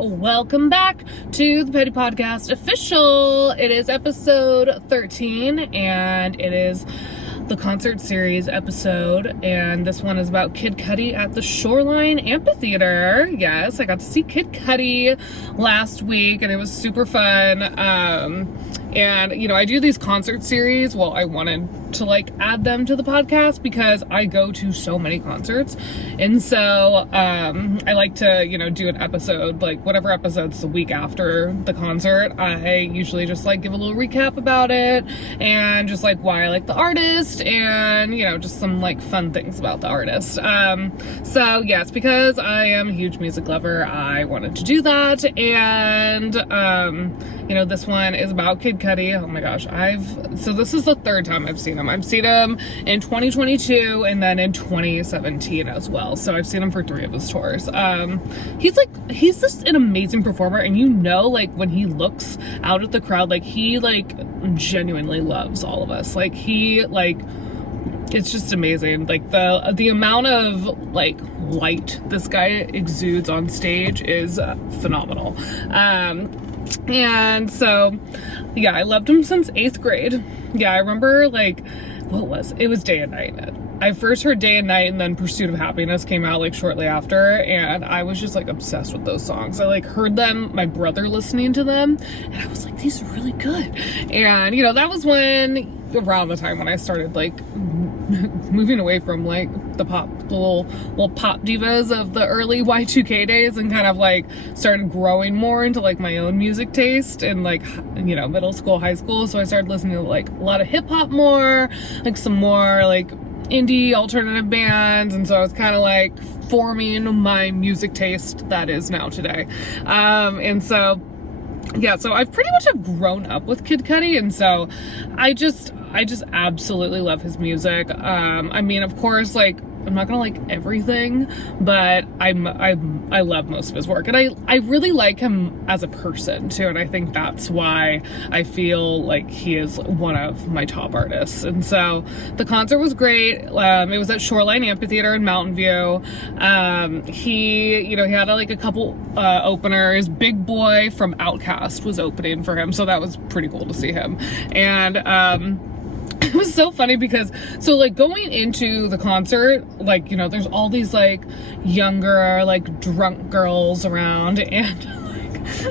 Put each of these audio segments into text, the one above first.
welcome back to the Petty Podcast Official. It is episode 13, and it is the concert series episode, and this one is about Kid Cudi at the Shoreline Amphitheater. Yes, I got to see Kid Cudi last week, and it was super fun. And, you know, I do these concert series. Well, I wanted to, add them to the podcast because I go to so many concerts. And so, I like to, do an episode, whatever episode's the week after the concert. I usually just, give a little recap about it and just, why I like the artist and, just some, fun things about the artist. So, yes, because I am a huge music lover, I wanted to do that. And, this one is about Kid Cudi. Oh my gosh, so this is the third time I've seen him. I've seen him in 2022 and then in 2017 as well. So I've seen him for 3 of his tours. He's just an amazing performer, and when he looks out at the crowd, he genuinely loves all of us. It's just amazing. The amount of light this guy exudes on stage is phenomenal. And so, yeah, I loved him since 8th grade. Yeah, I remember, it was Day and Night. I first heard Day and Night, and then Pursuit of Happiness came out, shortly after, and I was just, obsessed with those songs. I, heard them, my brother listening to them, and I was like, these are really good. And, that was around the time when I started, moving away from, the little pop divas of the early Y2K days, and kind of, started growing more into, my own music taste in, middle school, high school. So I started listening to, a lot of hip-hop more, some more, indie alternative bands, and so I was kind of forming my music taste that is now today. And so yeah, so I've pretty much have grown up with Kid Cudi, and so I just absolutely love his music. I mean, of course, I'm not gonna like everything, but I love most of his work, and I really like him as a person too, and I think that's why I feel like he is one of my top artists. And so the concert was great. It was at Shoreline Amphitheater in Mountain View. He had a couple openers. Big Boy from Outkast was opening for him, so that was pretty cool to see him. And it was so funny because, going into the concert, there's all these, younger, drunk girls around, and,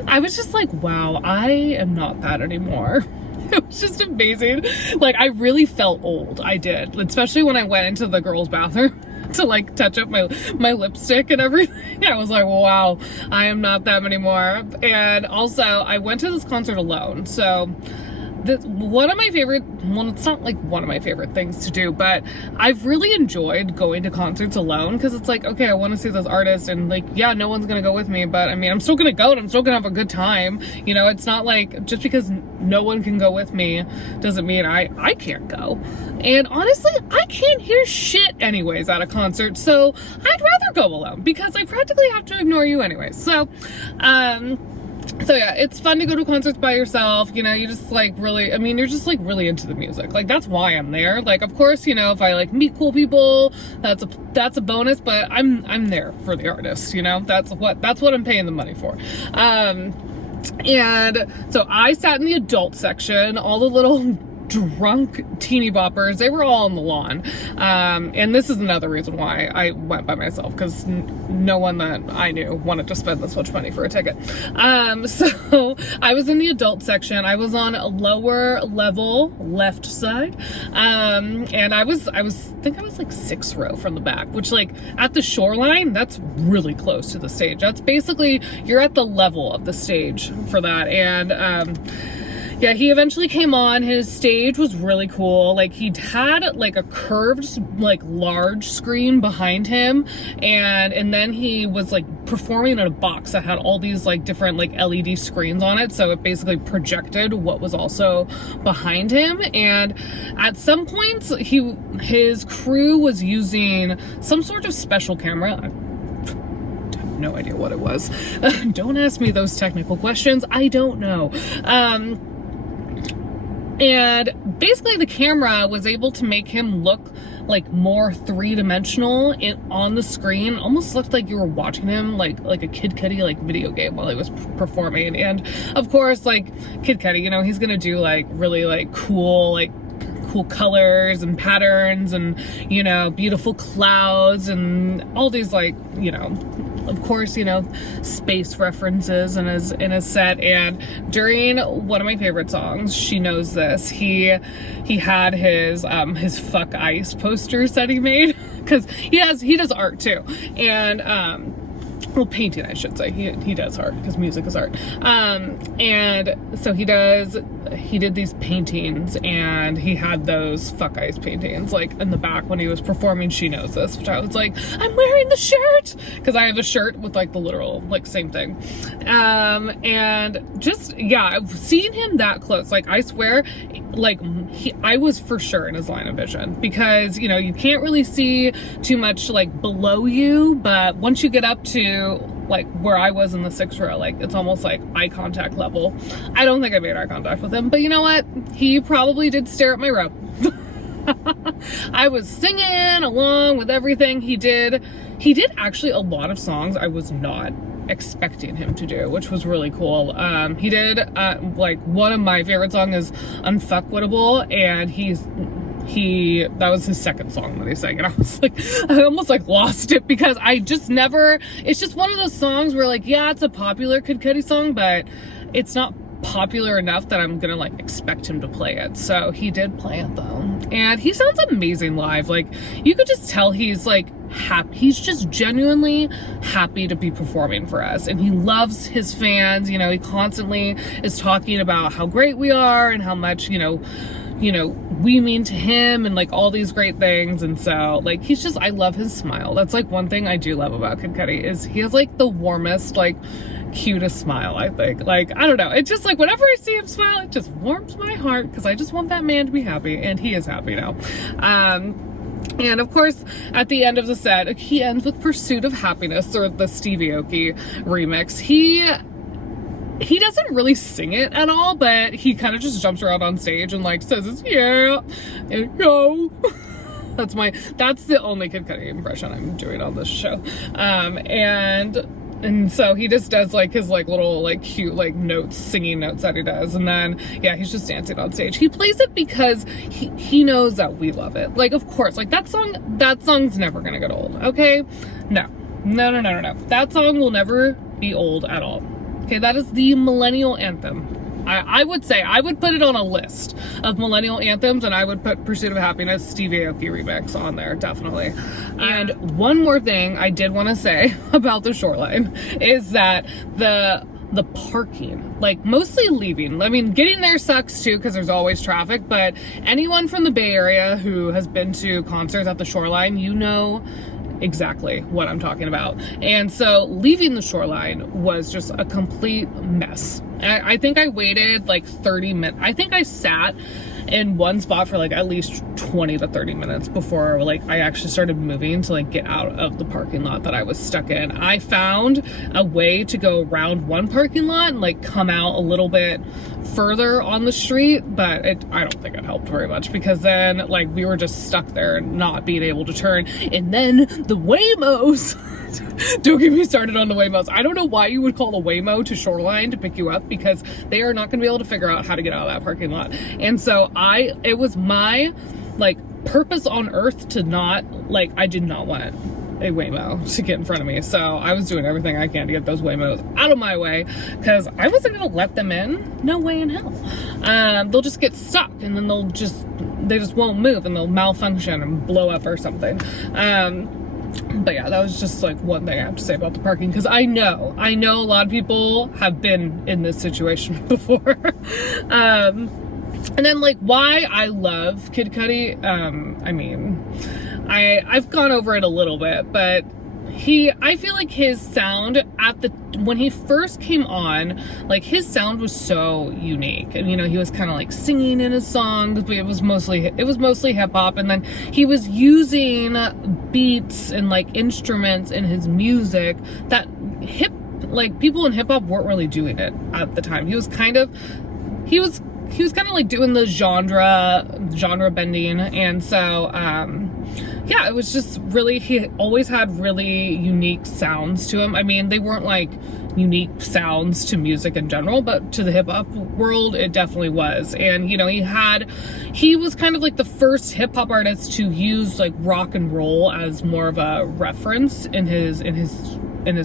I was just wow, I am not that anymore. It was just amazing. I really felt old. I did, especially when I went into the girls' bathroom to, touch up my lipstick and everything. I was like, wow, I am not them anymore. And also, I went to this concert alone, so one of my favorite, well, it's not one of my favorite things to do, but I've really enjoyed going to concerts alone, because it's okay, I want to see this artist, and yeah, no one's gonna go with me, but I mean, I'm still gonna go and I'm still gonna have a good time. It's not just because no one can go with me doesn't mean I can't go. And honestly, I can't hear shit anyways at a concert, so I'd rather go alone, because I practically have to ignore you anyways. So yeah, it's fun to go to concerts by yourself. You just really, you're just really into the music. That's why I'm there. Of course, if I meet cool people, that's a bonus, but I'm there for the artist, that's what I'm paying the money for. And so I sat in the adult section. All the little drunk teeny boppers, they were all on the lawn. And this is another reason why I went by myself, because no one that I knew wanted to spend this much money for a ticket. So I was in the adult section. I was on a lower level left side. And I was 6th row from the back, which at the Shoreline, that's really close to the stage. That's basically, you're at the level of the stage for that. And yeah, he eventually came on. His stage was really cool. He had a curved large screen behind him, and then he was performing in a box that had all these different LED screens on it, so it basically projected what was also behind him. And at some points his crew was using some sort of special camera. No idea what it was. Don't ask me those technical questions. I don't know. And basically the camera was able to make him look like more three-dimensional on the screen. Almost looked like you were watching him like a Kid Cudi like video game while he was performing. And of course, like Kid Cudi, you know, he's gonna do like really like cool colors and patterns and, you know, beautiful clouds and all these like, you know, of course, you know, space references in his set. And during one of my favorite songs, She Knows This, he had his Fuck Ice posters that he made, because he does art too. And well, painting, I should say. He does art, because music is art. And so he did these paintings, and he had those Fuck Ice paintings like in the back when he was performing She Knows This, which I was like, I'm wearing the shirt, because I have a shirt with like the literal like same thing. And just, yeah, seeing him that close, like I swear, like I was for sure in his line of vision, because, you know, you can't really see too much like below you, but once you get up to like where I was in the 6th row, like it's almost like eye contact level. I don't think I made eye contact with him, but you know what? He probably did stare at my rope. I was singing along with everything he did. He did actually a lot of songs I was not expecting him to do, which was really cool. He did like one of my favorite songs is Unfuckwittable, and that was his second song that he sang, and I was like, I almost like lost it, because I just never, it's just one of those songs where like, yeah, it's a popular Kid Cudi song, but it's not popular enough that I'm gonna like expect him to play it. So he did play it though, and he sounds amazing live. Like you could just tell he's like happy. He's just genuinely happy to be performing for us, and he loves his fans. You know, he constantly is talking about how great we are and how much, you know, we mean to him, and like all these great things. And so like he's just, I love his smile. That's like one thing I do love about Kid Cudi, is he has like the warmest, like cutest smile, I think. Like, I don't know, it's just like whenever I see him smile, it just warms my heart, because I just want that man to be happy, and he is happy now. And of course, at the end of the set, he ends with Pursuit of Happiness, or the Stevie Aoki remix. He doesn't really sing it at all, but he kind of just jumps around on stage and like says it's yeah and go. That's the only Kid Cudi impression I'm doing on this show. And so he just does like his like little like cute like notes, singing notes that he does, and then yeah, he's just dancing on stage. He plays it because he knows that we love it. Like, of course, like that song's never gonna get old. Okay, no. That song will never be old at all. Okay, that is the millennial anthem. I would say, I would put it on a list of millennial anthems, and I would put Pursuit of Happiness, Stevie Aoki remix on there, definitely. And one more thing I did want to say about the Shoreline is that the parking, like mostly leaving. I mean, getting there sucks too, because there's always traffic, but anyone from the Bay Area who has been to concerts at the Shoreline, you know exactly what I'm talking about. And so leaving the Shoreline was just a complete mess. I think I waited like 30 minutes. I think I sat in one spot for like at least 20 to 30 minutes before like I actually started moving to like get out of the parking lot that I was stuck in. I found a way to go around one parking lot and like come out a little bit further on the street, but I don't think it helped very much, because then like we were just stuck there and not being able to turn. And then the Waymos, don't get me started on the Waymos. I don't know why you would call a Waymo to Shoreline to pick you up, because they are not going to be able to figure out how to get out of that parking lot. And so it was my like purpose on earth to not, like, I did not want a Waymo to get in front of me. So I was doing everything I can to get those Waymos out of my way, because I wasn't going to let them in. No way in hell. They'll just get stuck, and then they just won't move, and they'll malfunction and blow up or something. But yeah, that was just like one thing I have to say about the parking, because I know a lot of people have been in this situation before. And then like why I love Kid Cudi, I mean, I've gone over it a little bit, but I feel like his sound when he first came on, like his sound was so unique, and you know, he was kind of like singing in his songs, but it was mostly hip hop, and then he was using beats and like instruments in his music that people in hip hop weren't really doing it at the time. He was he was kind of like doing the genre bending. And so, yeah, it was just really, he always had really unique sounds to him. I mean, they weren't like unique sounds to music in general, but to the hip hop world, it definitely was. And, you know, he was kind of like the first hip hop artist to use like rock and roll as more of a reference in his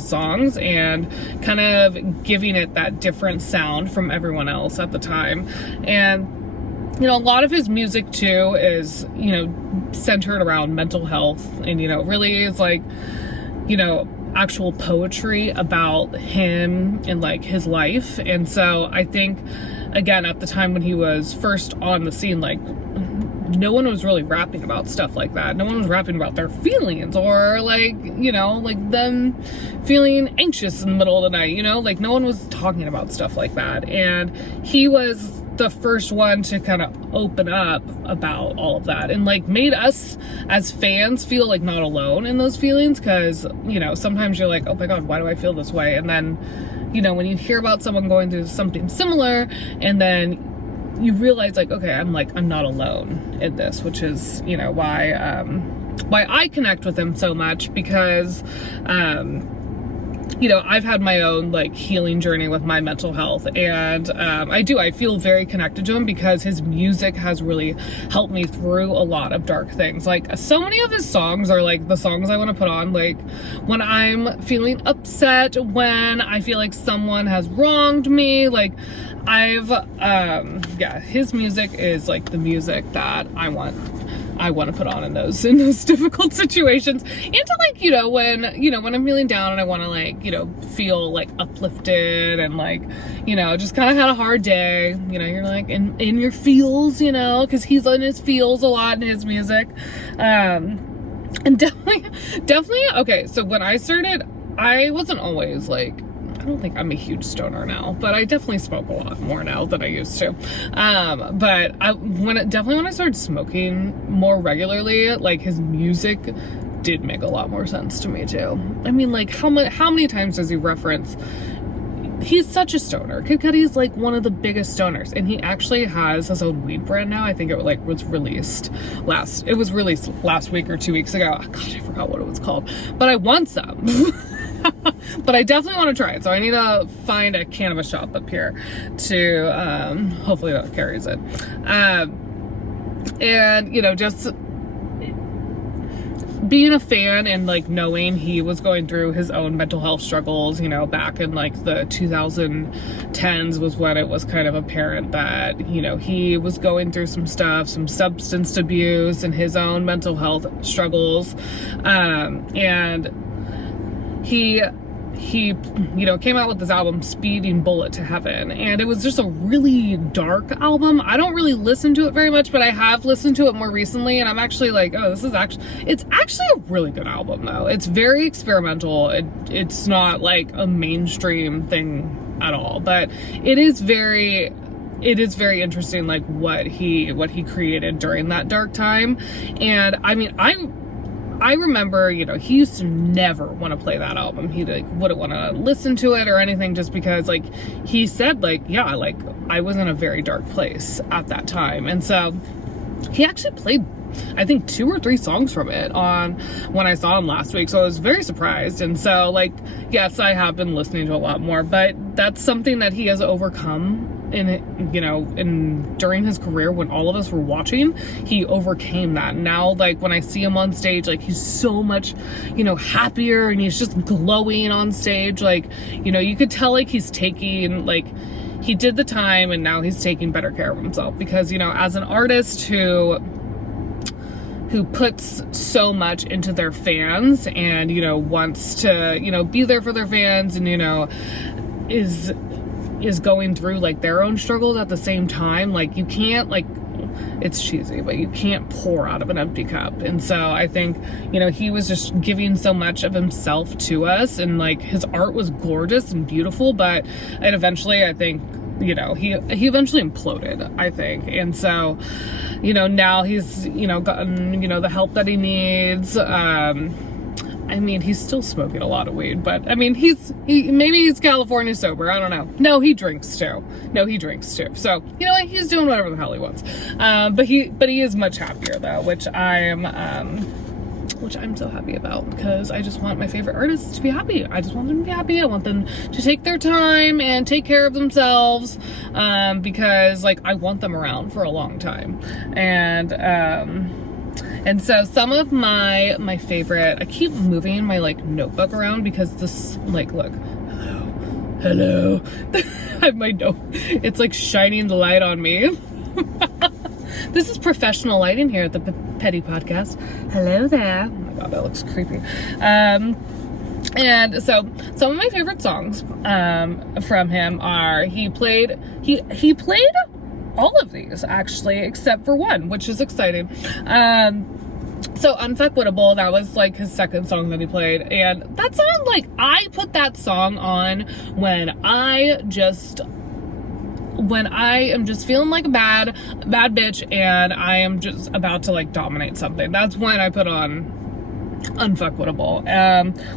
songs, and kind of giving it that different sound from everyone else at the time. And, you know, a lot of his music too is, you know, centered around mental health, and, you know, really is like, you know, actual poetry about him and like his life. And so I think, again, at the time when he was first on the scene, like, no one was really rapping about stuff like that. No one was rapping about their feelings, or like, you know, like them feeling anxious in the middle of the night, you know, like no one was talking about stuff like that. And he was the first one to kind of open up about all of that, and like made us as fans feel like not alone in those feelings. Cause, you know, sometimes you're like, oh my God, why do I feel this way? And then, you know, when you hear about someone going through something similar, and then you realize like, okay, I'm not alone in this, which is, you know, why I connect with him so much, because, you know, I've had my own like healing journey with my mental health, and I feel very connected to him because his music has really helped me through a lot of dark things. Like, so many of his songs are like the songs I want to put on like when I'm feeling upset, when I feel like someone has wronged me. Like, yeah, his music is like the music that I want to put on in those difficult situations. And to like, you know, when I'm feeling down and I want to like, you know, feel like uplifted, and like, you know, just kind of had a hard day, you know, you're like in your feels, you know, because he's in his feels a lot in his music. And definitely, okay, so when I started, I wasn't always like, I don't think I'm a huge stoner now, but I definitely smoke a lot more now than I used to. But when I started smoking more regularly, like his music did make a lot more sense to me too. I mean, like how many times does he reference? He's such a stoner. Kid Cudi's like one of the biggest stoners, and he actually has his own weed brand now. I think it like was released last week or 2 weeks ago. Oh, God, I forgot what it was called, but I want some. But I definitely want to try it, so I need to find a cannabis shop up here to hopefully that carries it. And, you know, just being a fan and like knowing he was going through his own mental health struggles, you know, back in like the 2010s was when it was kind of apparent that, you know, he was going through some stuff, some substance abuse and his own mental health struggles. And he, you know, came out with this album, Speeding Bullet to Heaven, and it was just a really dark album. I don't really listen to it very much, but I have listened to it more recently, and I'm actually like, oh, it's actually a really good album, though. It's very experimental. It's not like a mainstream thing at all, but it is very interesting, like what he created during that dark time. And I mean, I remember, you know, he used to never want to play that album. He like wouldn't want to listen to it or anything, just because like he said, like, yeah, like I was in a very dark place at that time. And so he actually played, I think, 2 or 3 songs from it on when I saw him last week. So I was very surprised. And so like, yes, I have been listening to a lot more, but that's something that he has overcome during his career. When all of us were watching, he overcame that. Now, like when I see him on stage, like he's so much, you know, happier, and he's just glowing on stage. Like, you know, you could tell like he's taking, like, he did the time, and now he's taking better care of himself, because, you know, as an artist who puts so much into their fans, and, you know, wants to, you know, be there for their fans, and, you know, is going through like their own struggles at the same time, like you can't, like, it's cheesy, but you can't pour out of an empty cup. And so I think, you know, he was just giving so much of himself to us, and like his art was gorgeous and beautiful, but it eventually, I think, you know, he eventually imploded, I think. And so, you know, now he's, you know, gotten, you know, the help that he needs. I mean, he's still smoking a lot of weed, but I mean, maybe he's California sober. I don't know. No, he drinks too. So, you know what? He's doing whatever the hell he wants. But he is much happier though, which I'm so happy about, because I just want my favorite artists to be happy. I just want them to be happy. I want them to take their time and take care of themselves, because like I want them around for a long time. And so some of my favorite, I keep moving my like notebook around because this, like, look, hello. I have my note. It's like shining the light on me. This is professional lighting here at the Petty Podcast. Hello there. Oh my God, that looks creepy. And so some of my favorite songs from him are, he played all of these actually, except for one, which is exciting. So Unfuckwittable, that was like his second song that he played, and that song, like, I put that song on when I am just feeling like a bad bitch and I am just about to like dominate something. That's when I put on Unfuckwittable,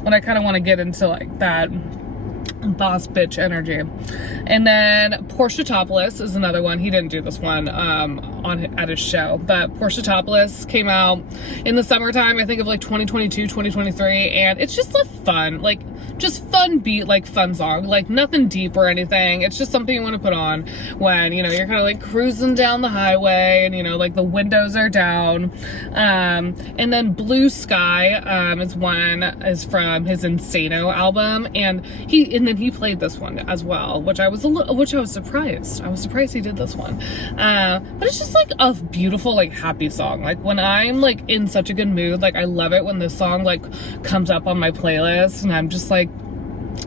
when I kind of want to get into like that boss bitch energy. And then Portia Topless is another one. He didn't do this one at his show, but Portia Topless came out in the summertime, I think of like 2022, 2023, and it's just a fun, like, just fun beat, like fun song, like nothing deep or anything. It's just something you want to put on when, you know, you're kind of like cruising down the highway and, you know, like the windows are down. And then Blue Sky is from his Insano album, and then he played this one as well, which I was surprised. I was surprised he did this one. But it's just like a beautiful, like, happy song. Like when I'm like in such a good mood, like I love it when this song like comes up on my playlist and I'm just like,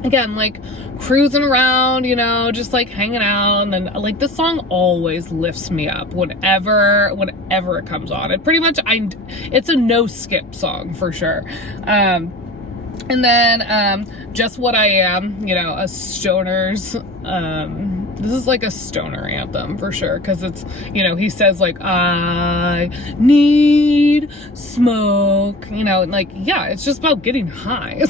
again, like cruising around, you know, just like hanging out. And then like this song always lifts me up whenever it comes on. It pretty much, it's a no skip song for sure. And then Just What I Am, you know, a stoner's, this is like a stoner anthem for sure, because it's, you know, he says like, I need smoke, you know, and like, yeah, it's just about getting high.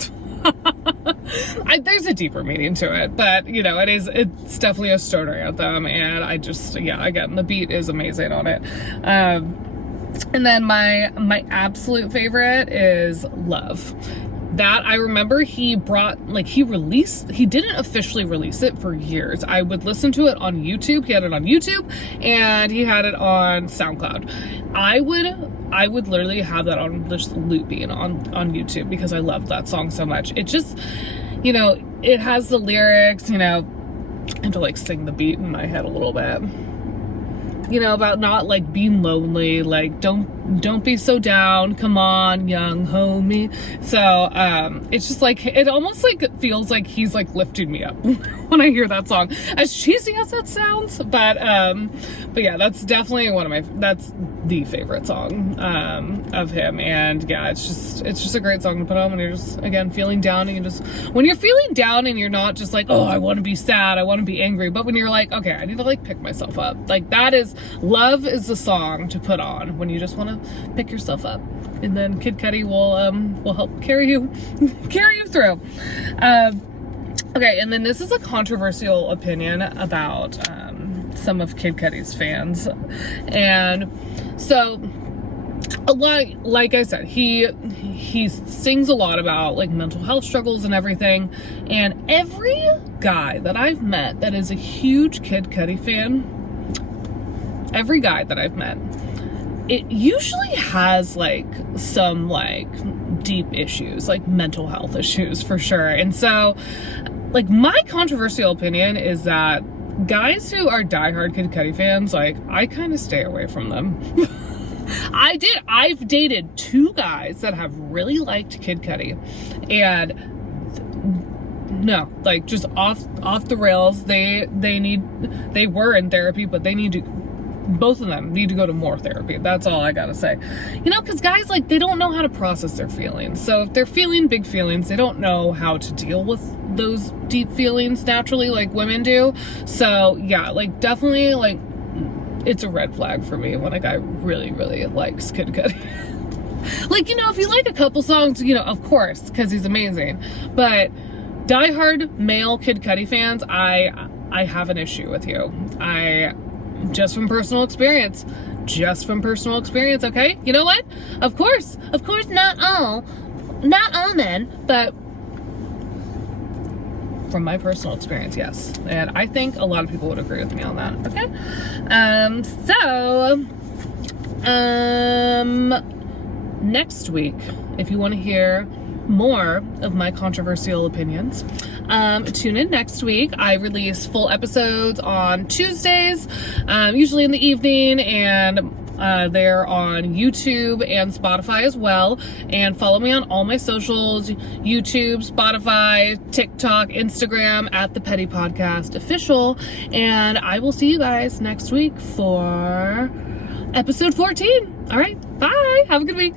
There's a deeper meaning to it, but you know, it's definitely a stoner anthem, and again, the beat is amazing on it. And then my absolute favorite is Love. That I remember he didn't officially release it for years. I would listen to it on YouTube. He had it on YouTube and he had it on SoundCloud. I would literally have that on just looping on YouTube because I love that song so much. It just, you know, it has the lyrics, you know, I have to like sing the beat in my head a little bit. You know, about not like being lonely, like don't be so down, come on, young homie. So it's just like, it almost like feels like he's like lifting me up when I hear that song, as cheesy as that sounds. But yeah, that's definitely that's the favorite song of him. And yeah, it's just a great song to put on when you're just, again, feeling down, and when you're feeling down and you're not just like, oh, I want to be sad, I want to be angry, but when you're like, okay, I need to like pick myself up, like Love is the song to put on when you just want to pick yourself up, and then Kid Cudi will help carry you through. Okay, and then this is a controversial opinion about some of Kid Cudi's fans, and so like I said, he sings a lot about like mental health struggles and everything, and every guy that I've met that is a huge Kid Cudi fan, every guy that I've met, it usually has like some like deep issues, like mental health issues for sure. And so like my controversial opinion is that guys who are diehard Kid Cudi fans, like I kind of stay away from them. I've dated two guys that have really liked Kid Cudi, and no, like just off the rails. They were in therapy, but both of them need to go to more therapy. That's all I gotta say. You know, because guys, like, they don't know how to process their feelings. So if they're feeling big feelings, they don't know how to deal with those deep feelings naturally like women do. So yeah, like definitely, like, it's a red flag for me when a guy really, really likes Kid Cudi. Like, you know, if you like a couple songs, you know, of course, because he's amazing. But diehard male Kid Cudi fans, I have an issue with you. Just from personal experience. Just from personal experience, okay? You know what? Of course, not all men, but from my personal experience, yes. And I think a lot of people would agree with me on that, okay? Next week, if you want to hear more of my controversial opinions, tune in next week. I release full episodes on Tuesdays, usually in the evening, and they're on YouTube and Spotify as well. And follow me on all my socials: YouTube, Spotify, TikTok, Instagram, at the Petty Podcast Official. And I will see you guys next week for episode 14. All right, bye. Have a good week.